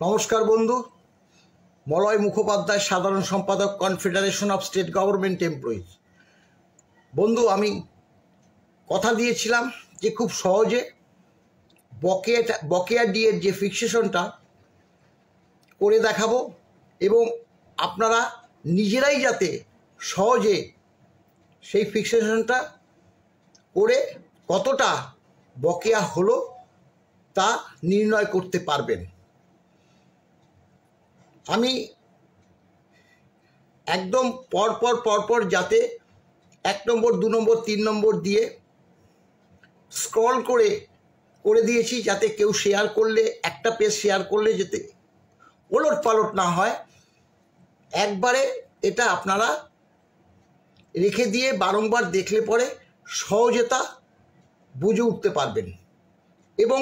নমস্কার বন্ধু, মলয় মুখোপাধ্যায়, সাধারণ সম্পাদক, confederation of state government employees. বন্ধু, আমি কথা দিয়েছিলাম যে খুব সহজে বকেয়া ডিএর যে ফিক্সেশনটা করে দেখাবো এবং আপনারা নিজেরাই যাতে সহজে সেই ফিক্সেশনটা করে কতটা বকেয়া হলো তা নির্ণয় করতে পারবেন। আমি একদম পরপর যাতে 1 নম্বর 2 নম্বর 3 নম্বর দিয়ে স্ক্রল করে দিয়েছি, যাতে কেউ শেয়ার করলে, একটা পেজ শেয়ার করলে যাতে ওলট পালট না হয়। একবারে এটা আপনারা রেখে দিয়ে বারংবার দেখলে পরে সহজে তা বুঝে উঠতে পারবেন। এবং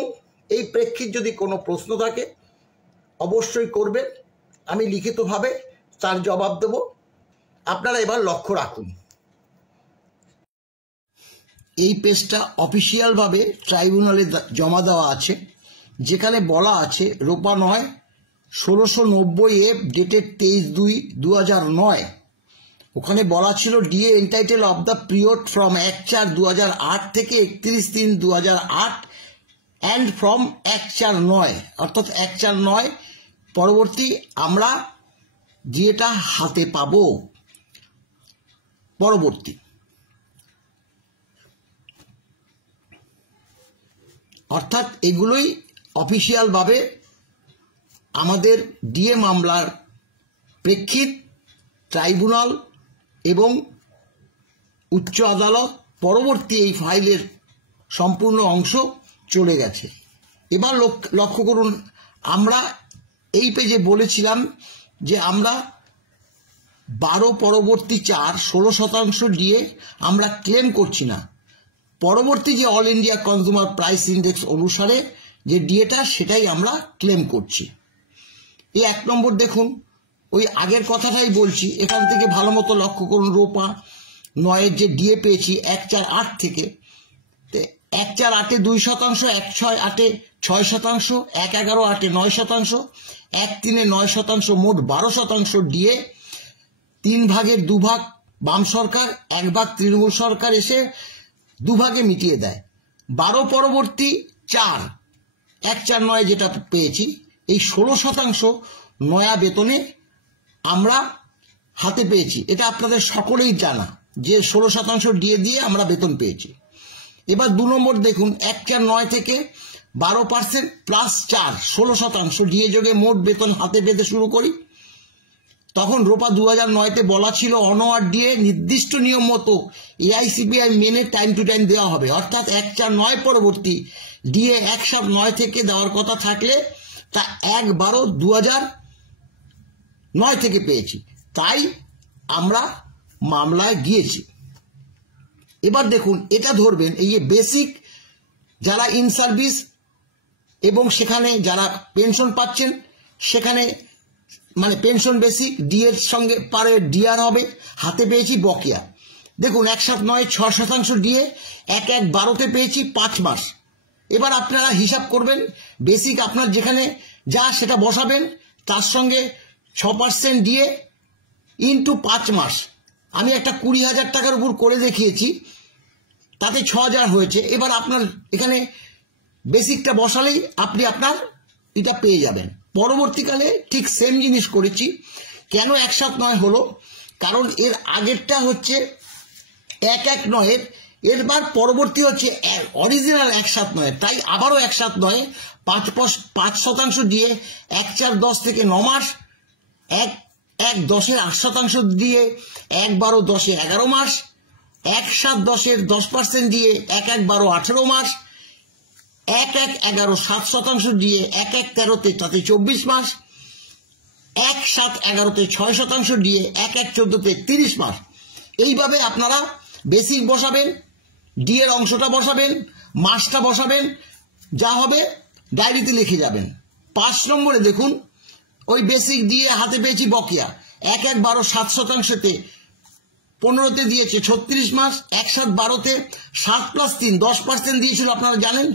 এই প্রেক্ষিত যদি কোনো প্রশ্ন থাকে অবশ্যই করবেন, আমি লিখিতভাবে তার জবাব দেব। আপনারা এবার লক্ষ্য রাখুন, এই পেজটা অফিসিয়ালভাবে ট্রাইব্যুনালে জমা দেওয়া আছে, যেখানে বলা আছে রোপা 9 1690 ডেটেড 23/2/2009। ওখানে বলা ছিল DA entitle of the period from 1/4/2008 থেকে 31/3/2008 অ্যান্ড ফ্রম 1/4/9 অর্থাৎ 1/4/9 পরবর্তী আমরা ডিএটা হাতে পাব। পরবর্তী অর্থাৎ এগুলোই অফিসিয়ালভাবে আমাদের ডিএ মামলার প্রেক্ষিত ট্রাইব্যুনাল এবং উচ্চ আদালত পরবর্তী এই ফাইলের সম্পূর্ণ অংশ চলে গেছে। এবার লক্ষ্য করুন, আমরা এই পেজে বলেছিলাম যে আমরা 12 পরবর্তী 4 16% ডিএ আমরা ক্লেম করছি না। পরবর্তী যে all India consumer price index অনুসারে যে ডিএটা সেটাই আমরা ক্লেম করছি। এই 1 নম্বর দেখুন, ওই আগের কথাটাই বলছি, এখান থেকে ভালো মতো লক্ষ্য করুন। রোপা 9 যে ডিএ পেয়েছি 1/4/8 থেকে, 1/4/8 2%, 1/6/8 6%, 1/11/8 9%, 1/3 9%, মোট 12% ডিএ। 3 ভাগের 2 ভাগ বাম সরকার, 1 ভাগ তৃণমূল সরকার এসে 2 ভাগে মিটিয়ে দেয়। 12 পরবর্তী 4 1/4/9 যেটা পেয়েছি, এই 16% নয়া বেতনে আমরা হাতে পেয়েছি। এটা আপনাদের সকলেই জানা যে 16% ডিএ দিয়ে আমরা বেতন পেয়েছি। এবার 2 নম্বর দেখুন, 1/4/9 থেকে 12% প্লাস 4 16% ডিএ যোগে মোট বেতন হাতে পেতে শুরু করি। তখন রোপা 2009-তে বলা ছিল অনওয়ার্ড ডিএ নির্দিষ্ট নিয়ম মতো এআইসিপিআই মেনে টাইম টু টাইম দেওয়া হবে। অর্থাৎ 1/4/9 পরবর্তী ডিএ 1/7/9 থেকে দেওয়ার কথা থাকলে তা 1/12/2009 থেকে পেয়েছি, তাই আমরা মামলায় গিয়েছি। এবার দেখুন, এটা ধরবেন এই যে বেসিক যারা ইন সার্ভিস এবং সেখানে যারা পেনশন পাচ্ছেন, সেখানে মানে পেনশন বেসিক ডিএর সঙ্গে পারে ডিআর হবে। হাতে পেয়েছি বকেয়া। দেখুন 1/7/9 6% ডিএ 1/1/12-তে পেয়েছি 5 মাস। এবার আপনারা হিসাব করবেন, বেসিক আপনার যেখানে যা সেটা বসাবেন, তার সঙ্গে 6% ডিএ ইন্টু 5 মাস। আমি একটা 20,000 টাকার উপর করে দেখিয়েছি, তাতে 6,000 হয়েছে। এবার আপনার এখানে বেসিকটা বসালেই আপনি আপনার এটা পেয়ে যাবেন। পরবর্তীকালে ঠিক সেম জিনিস করেছি। কেন 1/7/9 হলো? কারণ এর আগেরটা হচ্ছে 1/1/9, এরবার পরবর্তী হচ্ছে অরিজিনাল 1/7/9, তাই আবারও 1/7/9 5% দিয়ে 1/4/10 থেকে 9 মাস, 1/1/10 8% দিয়ে 1/12/10 11 মাস, 1/7/10 10% দিয়ে 1/1/12 18 মাস, 1/1/11 7% দিয়ে 1/1/13 তাতে 24 মাস, 1/7/11 6% দিয়ে 1/1/14 30 মাস। এইভাবে আপনারা বেসিক বসাবেন, ডিএর অংশটা বসাবেন, মাসটা বসাবেন, যা হবে ডায়েরিতে লিখে যাবেন। 5 নম্বরে দেখুন, ওই বেসিক ডিএ হাতে পেয়েছি বকেয়া 1/1/12 7%-তে 15তে দিয়েছে 36 মাস, 1/7/12তে 7+3 10% দিয়েছিল আপনারা জানেন,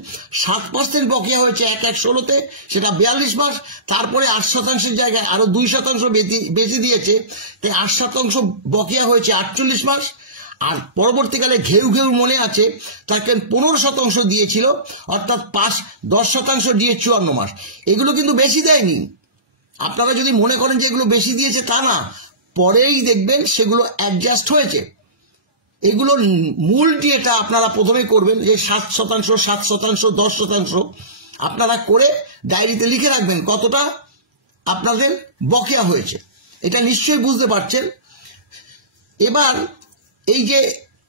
7% বকেয়া হয়েছে 1/1/16তে, সেটা 42 মাস। তারপরে 8% জায়গায় আরো 2% বেশি দিয়েছে, তাই 8% বকেয়া হয়েছে 48 মাস। আর পরবর্তীকালে ঘেউ ঘেউ মনে আছে তাকে 15% দিয়েছিল, অর্থাৎ 10% দিয়ে 54 মাস। এগুলো কিন্তু বেশি দেয়নি। আপনারা যদি মনে করেন যে এগুলো বেশি দিয়েছে, তা না, পরেই দেখবেন সেগুলো অ্যাডজাস্ট হয়েছে। এগুলো মূল ডিএটা আপনারা প্রথমে করবেন যে 7%, 7%, 10%, আপনারা করে ডায়েরিতে লিখে রাখবেন কতটা আপনাদের বকেয়া হয়েছে। এটা নিশ্চয়ই বুঝতে পারছেন। এবার এই যে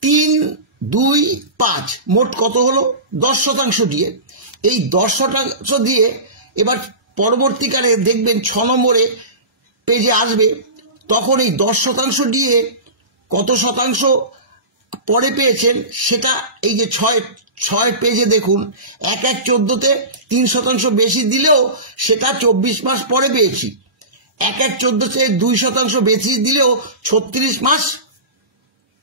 3, 2, 5 মোট কত হলো? 10% দিয়ে। এই 10% দিয়ে এবার পরবর্তীকালে দেখবেন 6 নম্বরে পেজে আসবে, তখন এই 10% দিয়ে কত শতাংশ পরে পেয়েছেন সেটা এই যে 6 পেজে দেখুন, 1/1/14তে 3% বেশি দিলেও সেটা 24 মাস পরে পেয়েছি। 1/1/14তে 2% বেশি দিলেও 36 মাস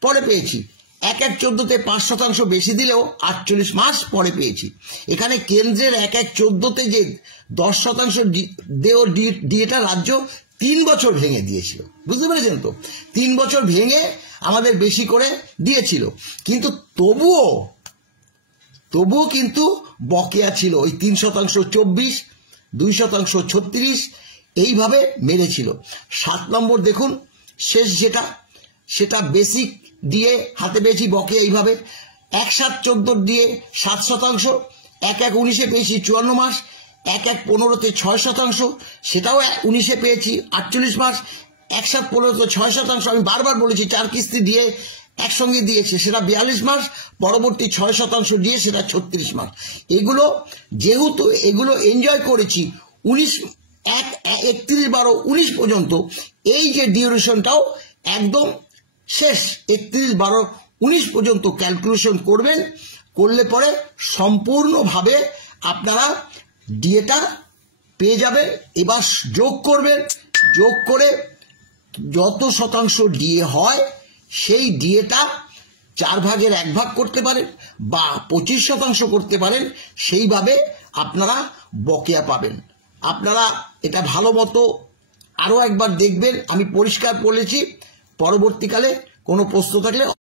পরে পেয়েছি। 1/1/14তে 5% বেশি দিলেও 48 মাস পরে পেয়েছি। এখানে কেন্দ্রের 1/1/14তে যে 10% ডিএটা রাজ্য 3 বছর ভেঙে দিয়েছিল, বুঝতে পেরেছেন তো? 3 বছর ভেঙে আমাদের বেশি করে দিয়েছিল, কিন্তু তবুও কিন্তু বকেয়া ছিল ওই 3% 24, 2% 36, এইভাবে মেরেছিল। 7 নম্বর দেখুন, শেষ যেটা, সেটা বেসিক দিয়ে হাতে পেয়েছি বকেয়া এইভাবে। 1/7/14 দিয়ে 7%, 1/1/19 পেয়েছি 54 মাস, 1/1/15তে 6%, সেটাও 19 পেয়েছি 48 মাস, 1/7/15তে 6%, আমি বারবার বলেছি 4 কিস্তি দিয়ে একসঙ্গে দিয়েছে, সেটা 42 মাস, পরবর্তী 6% দিয়ে সেটা 36 মাস। এগুলো যেহেতু এগুলো এনজয় করেছি 31/12/19 পর্যন্ত, এই যে ডিউরেশনটাও একদম শেষ 31/12/19 পর্যন্ত ক্যালকুলেশন করবেন। করলে পরে সম্পূর্ণভাবে আপনারা ডিএটা পেয়ে যাবেন। এবার যোগ করবেন, যোগ করে যত শতাংশ ডিএ হয় সেই ডিএটা 4/1 করতে পারেন বা 25% করতে পারেন, সেইভাবে আপনারা বকেয়া পাবেন। আপনারা এটা ভালো মতো আরো একবার দেখবেন। আমি পরিষ্কার বলেছি, পরবর্তীকালে কোনো প্রশ্ন থাকলে